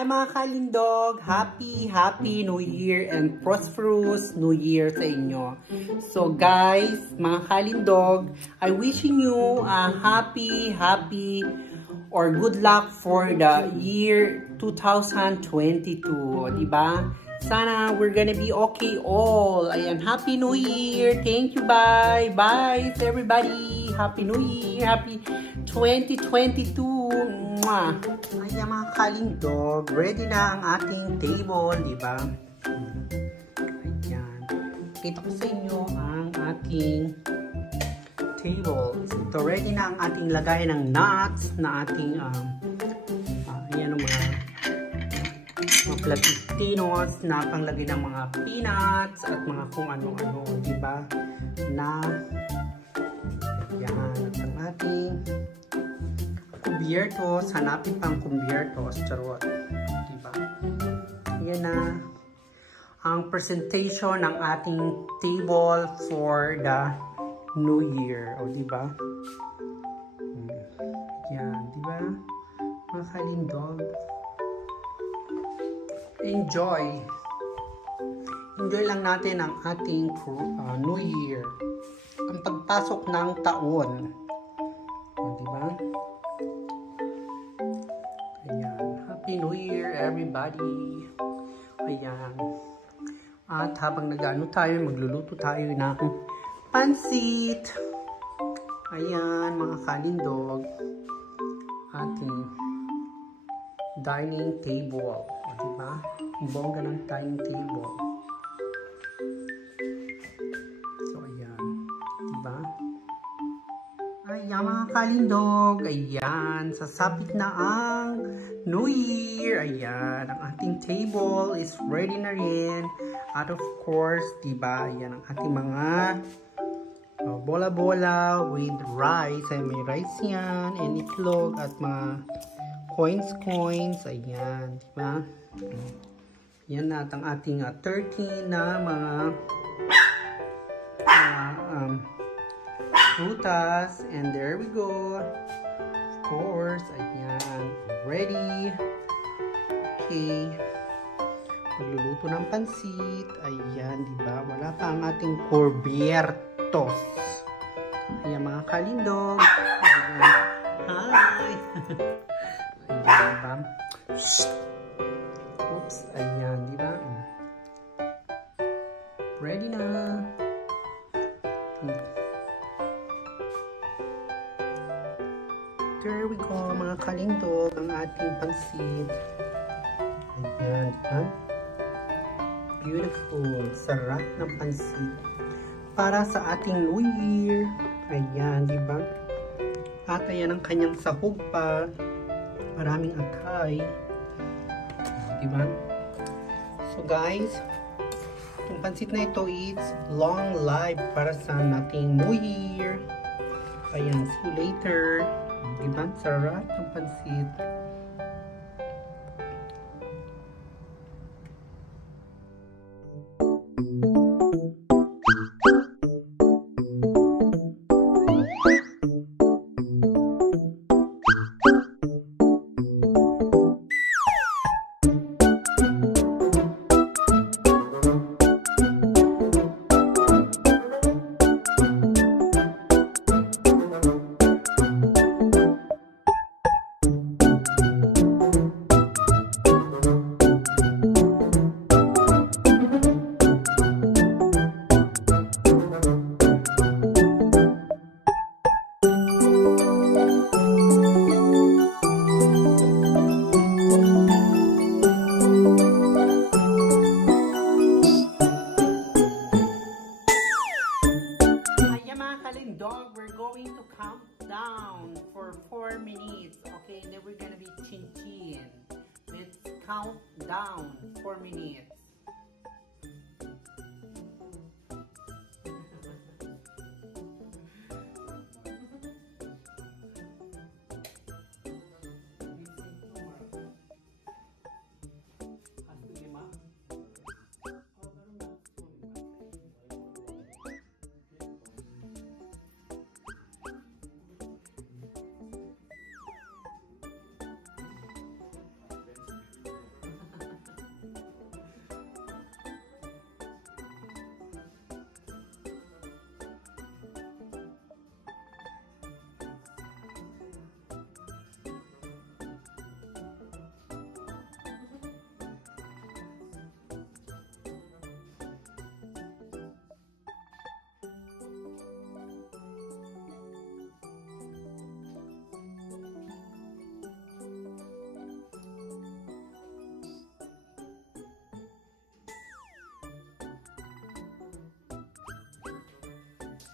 Hi mga kalindog! Happy New Year and prosperous New Year sa inyo. So guys, mga kalindog, I wishing you a happy or good luck for the year 2022. Diba? Sana we're gonna be okay all. Ayan, Happy New Year! Thank you, bye! Bye everybody! Happy New Year! Happy 2022! Mwah! Ayan mga kalindog, ready na ang ating table, di ba? Ayan. Kita ko sa inyo ang ating table. Ito, ready na ang ating lagay ng nuts na ating ayan ang mga platinos na panglagay ng mga peanuts at mga kung ano-ano, di ba? Na ayan, at ang ating kubyertos, hanapin pang kubyertos, charot, diba? Yan na ang presentation ng ating table for the New Year, o diba? Yan, diba? Mga kalindog, enjoy lang natin ang ating New Year, ang pagpasok ng taon, o diba? Happy New Year, everybody! Ayan. At habang nag-ano tayo, magluluto tayo ng pansit. Ayan, mga kalindog. Ating dining table. O, diba? Ang bongga ng dining table. So, ayan. Diba? Ayan, mga kalindog. Ayan, sasapit na ang New Year. Ayan, ang ating table is ready na rin. At of course, diba, ayan ang ating mga bola-bola with rice. Ay, may rice yan, and itlog, at mga coins. Ayan, diba? Yan na ang ating 13 na mga frutas. And there we go. Of course, ayan, ready. Okay, magluluto ng pansit. Ayan, diba? Wala pa ang ating cubiertos. Ayan, mga kalindog. Ayan. Hi! Ayan, diba? Shh! Oops, ayan, diba? Ready na. There we go, mga kalindog, ang ating pansit. Ayan, diba? Beautiful. Sarap ng pansit. Para sa ating New Year. Ayan, diba? At ayan ang kanyang sahog pa. Maraming atay. Diba? So guys, yung pansit na ito is long life para sa ating New Year. Ayan, see you later. Diba? Sarap ng pansit. Dog, we're going to count down for 4 minutes. Okay, then we're gonna be chin-chin. Let's count down 4 minutes.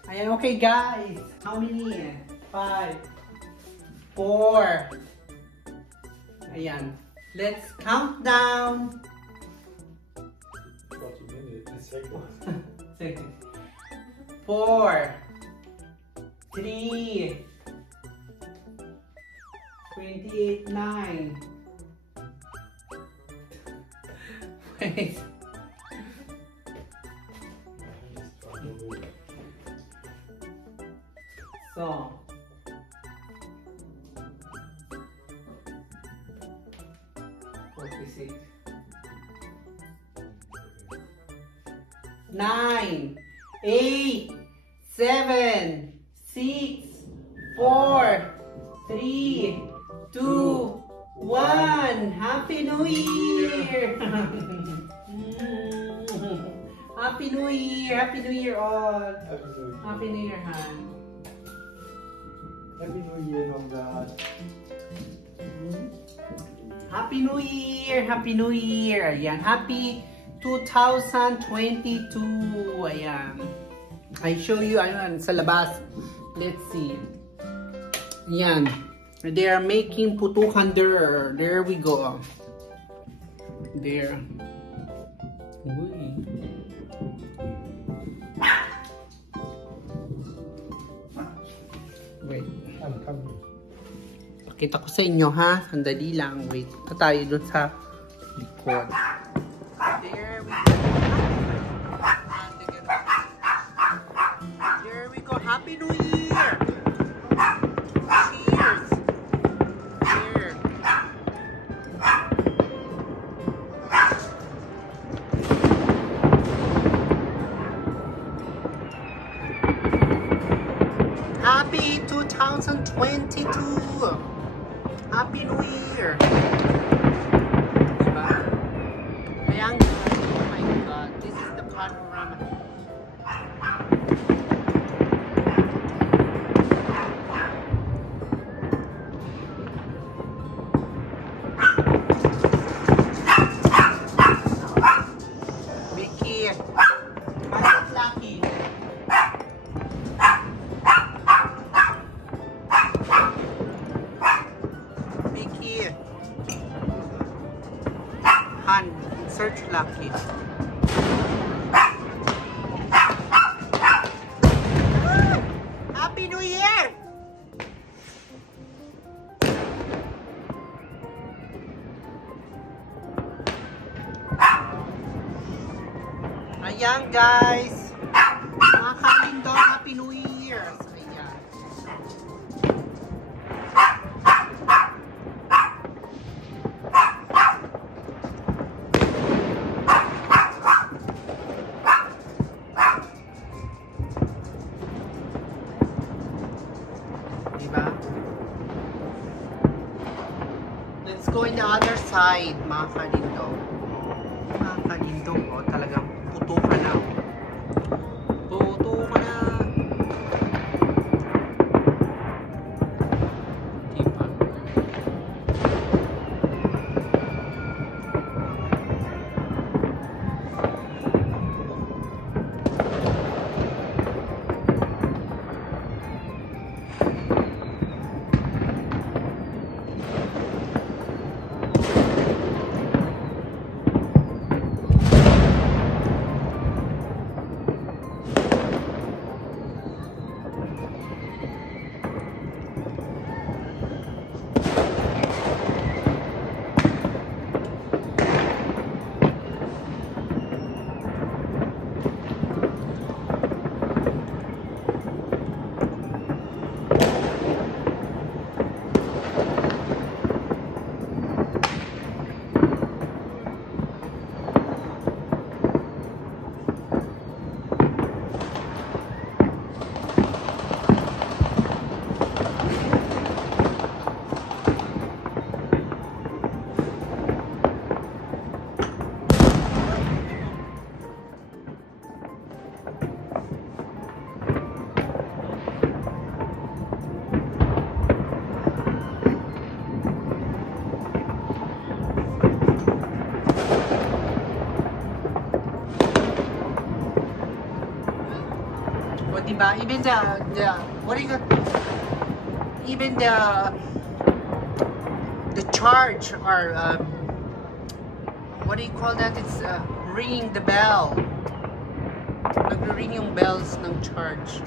Ayan, okay guys. How many? 5, 4. Ayan. Let's count down. 4, 3, 28, 9. Wait. So, nine, 8, 7, 6, 4, 3, 2, 1. Happy New Year! Happy New Year! Happy New Year all! Happy New Year, Han. Happy New Year, Mom God. Happy New Year! Happy New Year! Ayan, happy 2022. Ayan. I show you, ayan, sa labas. Let's see. Ayan. They are making putukan there. There we go. There. Uy. Wait. Pakita ko sa inyo ha. Sandali lang. Wait. Ito tayo dun sa likod. There we go. There we go. Happy New Year! Cheers! Here. Happy 2022! Happy New Year! Diba? Ayan, oh my God, this is the panorama. Mickey, how's Lucky? Mickey, Han, search Lucky. Happy New Year! Ayan guys, mga kalindo, Happy New Year! Ayan. Diba? Let's go in the other side, mga kalindo. Mga kalindo, oh, talagang puto ka na. Puto ka na. Diba? diba? Even what do you got? Even the charge or what do you call that? It's ringing the bell. Nagre-ring yung bells ng charge.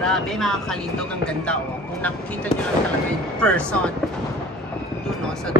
Grabe mga kalindog, ang ganda oh. Kung nakikita nyo lang talaga yung person, dun no, sa